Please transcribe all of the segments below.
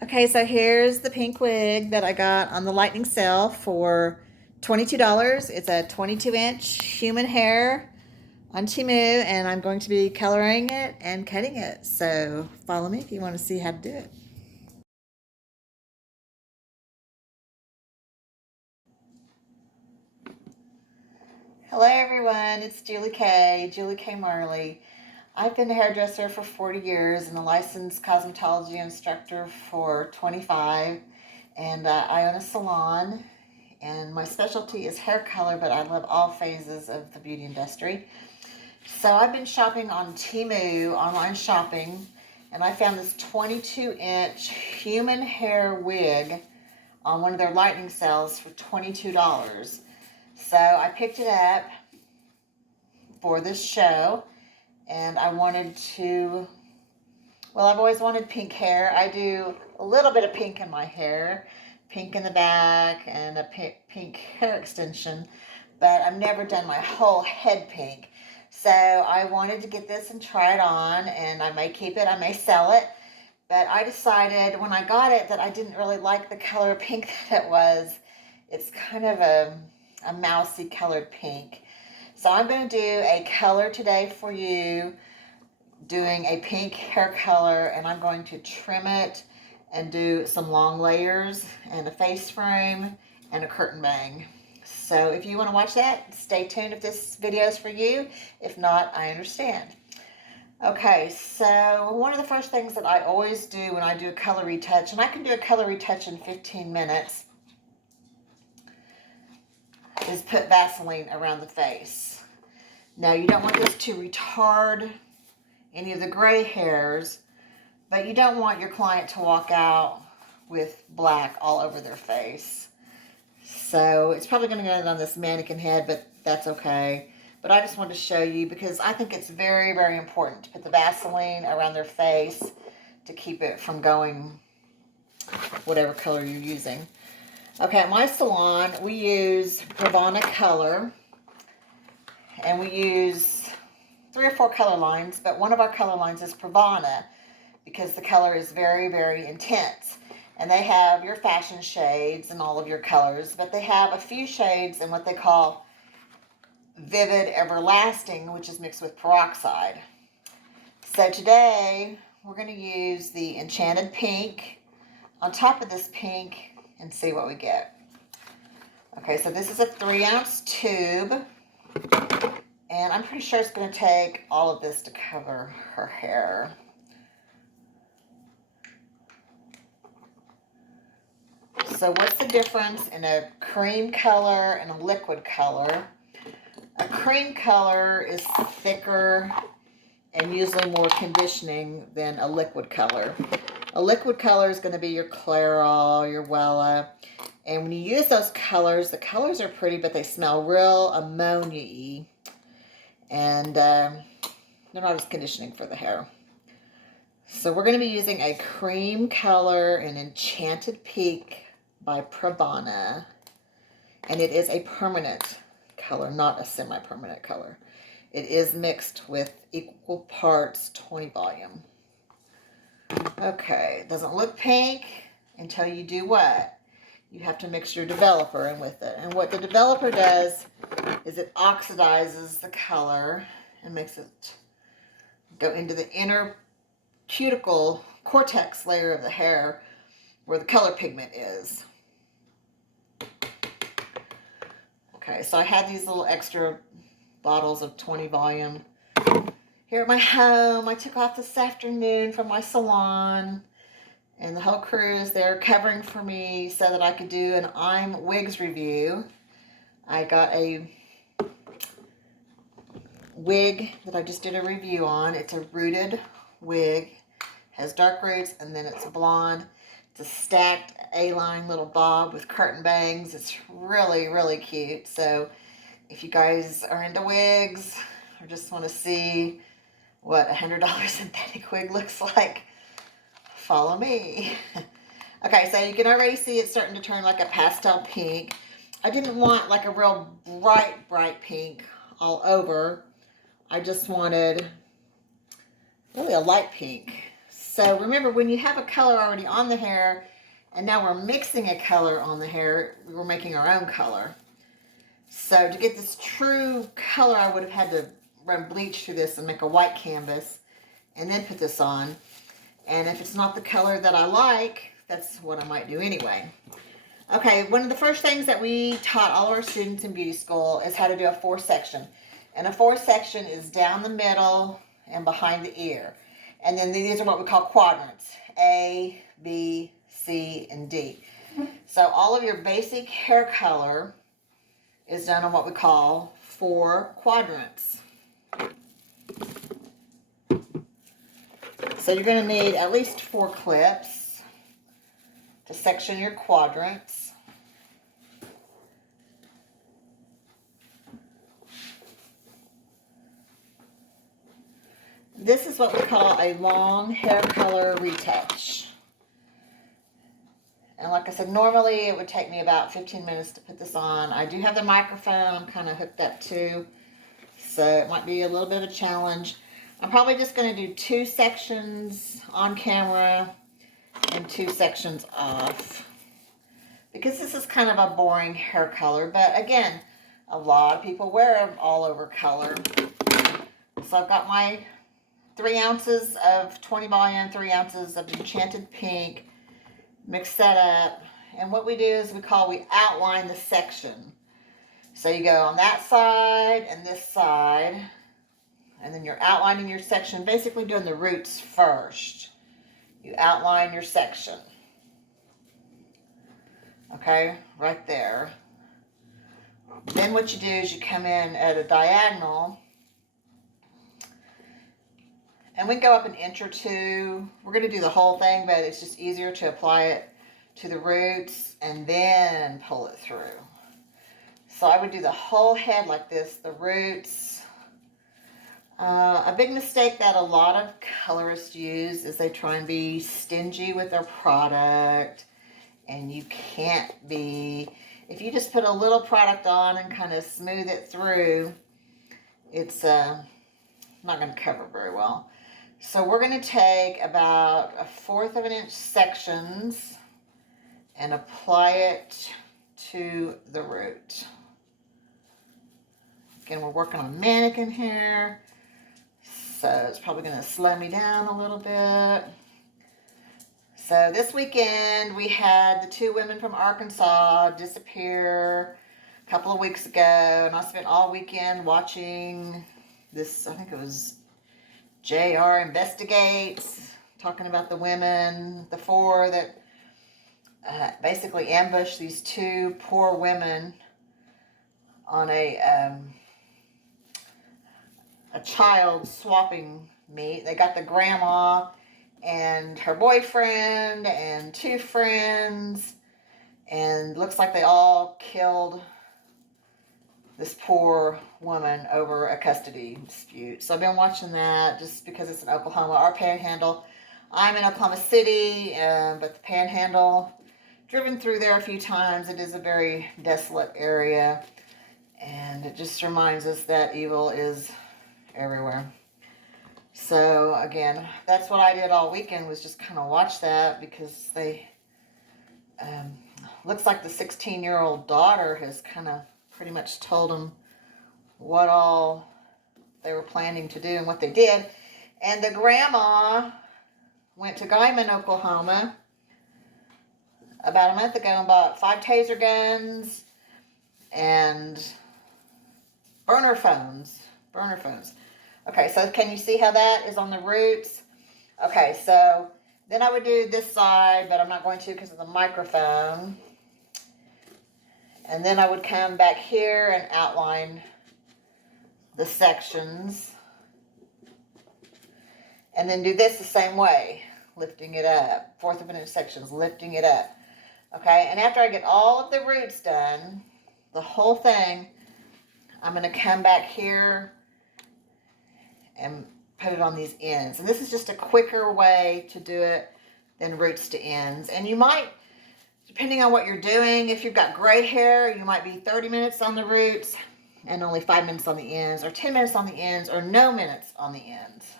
Okay, so here's the pink wig that I got on the lightning sale for $22. It's a 22-inch human hair on Temu, and I'm going to be coloring it and cutting it. So follow me if you want to see how to do it. Hello everyone, it's Julie K Marley. I've been a hairdresser for 40 years and a licensed cosmetology instructor for 25, and I own a salon, and my specialty is hair color, but I love all phases of the beauty industry. So I've been shopping on Temu, online shopping, and I found this 22-inch human hair wig on one of their lightning sales for $22. So I picked it up for this show, and I wanted to, well, I've always wanted pink hair. I do a little bit of pink in my hair, pink in the back, and a pink hair extension, but I've never done my whole head pink. So I wanted to get this and try it on, and I may keep it, I may sell it, but I decided when I got it that I didn't really like the color pink that it was. It's kind of a mousy colored pink. So I'm going to do a color today for you, doing a pink hair color, and I'm going to trim it and do some long layers and a face frame and a curtain bang. So if you want to watch that, stay tuned if this video is for you. If not, I understand. Okay, so one of the first things that I always do when I do a color retouch, and I can do a color retouch in 15 minutes, is put Vaseline around the face. Now, you don't want this to retard any of the gray hairs, but you don't want your client to walk out with black all over their face. So it's probably going to go on this mannequin head, but that's okay. But I just wanted to show you because I think it's very, very important to put the Vaseline around their face to keep it from going whatever color you're using. Okay, at my salon, we use Pravana color, and we use 3 or 4 color lines, but one of our color lines is Pravana because the color is very, very intense. And they have your fashion shades and all of your colors, but they have a few shades in what they call Vivid Everlasting, which is mixed with peroxide. So today, we're going to use the Enchanted Pink on top of this pink and see what we get. Okay, so this is a 3-ounce tube, and I'm pretty sure it's going to take all of this to cover her hair. So what's the difference in a cream color and a liquid color? A cream color is thicker and usually more conditioning than a liquid color. A liquid color is going to be your Clairol, your Wella. And when you use those colors, the colors are pretty, but they smell real ammonia-y. And they're not as conditioning for the hair. So we're going to be using a cream color in Enchanted Pink by Pravana. And it is a permanent color, not a semi-permanent color. It is mixed with equal parts 20 volume. Okay, it doesn't look pink until you do what? You have to mix your developer in with it. And what the developer does is it oxidizes the color and makes it go into the inner cuticle cortex layer of the hair where the color pigment is. Okay, so I had these little extra bottles of 20 volume here at my home. I took off this afternoon from my salon, and the whole crew is there covering for me so that I could do an I'm Wigs review. I got a wig that I just did a review on. It's a rooted wig, has dark roots, and then it's blonde. It's a stacked A-line little bob with curtain bangs. It's really, really cute. So if you guys are into wigs or just want to see what a $100 synthetic wig looks like, follow me. Okay, so you can already see it's starting to turn like a pastel pink. I didn't want like a real bright pink all over. I just wanted really a light pink. So remember, when you have a color already on the hair, and now we're mixing a color on the hair, we're making our own color. So to get this true color, I would have had to run bleach through this and make a white canvas and then put this on. And if it's not the color that I like, that's what I might do anyway. Okay, one of the first things that we taught all our students in beauty school is how to do a 4-section. And a 4-section is down the middle and behind the ear. And then these are what we call quadrants, A, B, C, and D. So all of your basic hair color is done on what we call 4 quadrants. So you're going to need at least 4 clips to section your quadrants. This is what we call a long hair color retouch. And like I said, normally it would take me about 15 minutes to put this on. I do have the microphone I'm kind of hooked up to, so it might be a little bit of a challenge. I'm probably just going to do 2 sections on camera and 2 sections off, because this is kind of a boring hair color. But again, a lot of people wear all over color. So I've got my 3 ounces of 20 volume, 3 ounces of Enchanted Pink. Mix that up, and what we do is we outline the section. So you go on that side and this side, and then you're outlining your section, basically doing the roots first. You outline your section. Okay, right there. Then what you do is you come in at a diagonal, and we can go up an inch or 2. We're going to do the whole thing, but it's just easier to apply it to the roots and then pull it through. So I would do the whole head like this, the roots. A big mistake that a lot of colorists use is they try and be stingy with their product, and you can't be. If you just put a little product on and kind of smooth it through, it's not going to cover very well. So we're going to take about 1/4 of an inch sections and apply it to the root. Again, we're working on mannequin hair, so it's probably going to slow me down a little bit. So this weekend we had the 2 women from Arkansas disappear a couple of weeks ago, and I spent all weekend watching this, I think it was JR Investigates, talking about the women, the 4 that basically ambushed these 2 poor women on a child swapping meet. They got the grandma and her boyfriend and 2 friends, and looks like they all killed this poor woman over a custody dispute. So I've been watching that just because it's in Oklahoma, our Panhandle. I'm in Oklahoma City, but the Panhandle, driven through there a few times. It is a very desolate area, and it just reminds us that evil is everywhere. So again, that's what I did all weekend, was just kind of watch that, because they looks like the 16-year-old daughter has kind of pretty much told them what all they were planning to do and what they did. And the grandma went to Guyman, Oklahoma about a month ago and bought 5 taser guns and burner phones. Okay, so can you see how that is on the roots? Okay, so then I would do this side, but I'm not going to because of the microphone. And then I would come back here and outline the sections. And then do this the same way, lifting it up. 1/4 of an inch sections, lifting it up. Okay, and after I get all of the roots done, the whole thing, I'm going to come back here and put it on these ends. And this is just a quicker way to do it than roots to ends. And you might, depending on what you're doing, if you've got gray hair, you might be 30 minutes on the roots and only 5 minutes on the ends, or 10 minutes on the ends, or no minutes on the ends.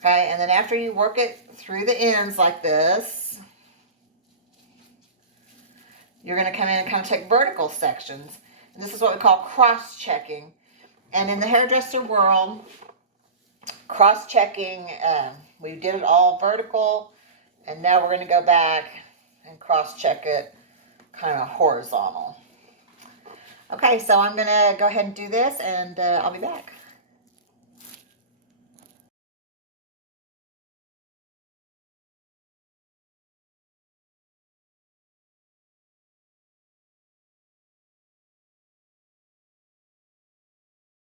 Okay, and then after you work it through the ends like this, you're going to come in and kind of take vertical sections. And this is what we call cross-checking. And in the hairdresser world, cross-checking, we did it all vertical, and now we're going to go back and cross-check it kind of horizontal. Okay, so I'm going to go ahead and do this, and I'll be back.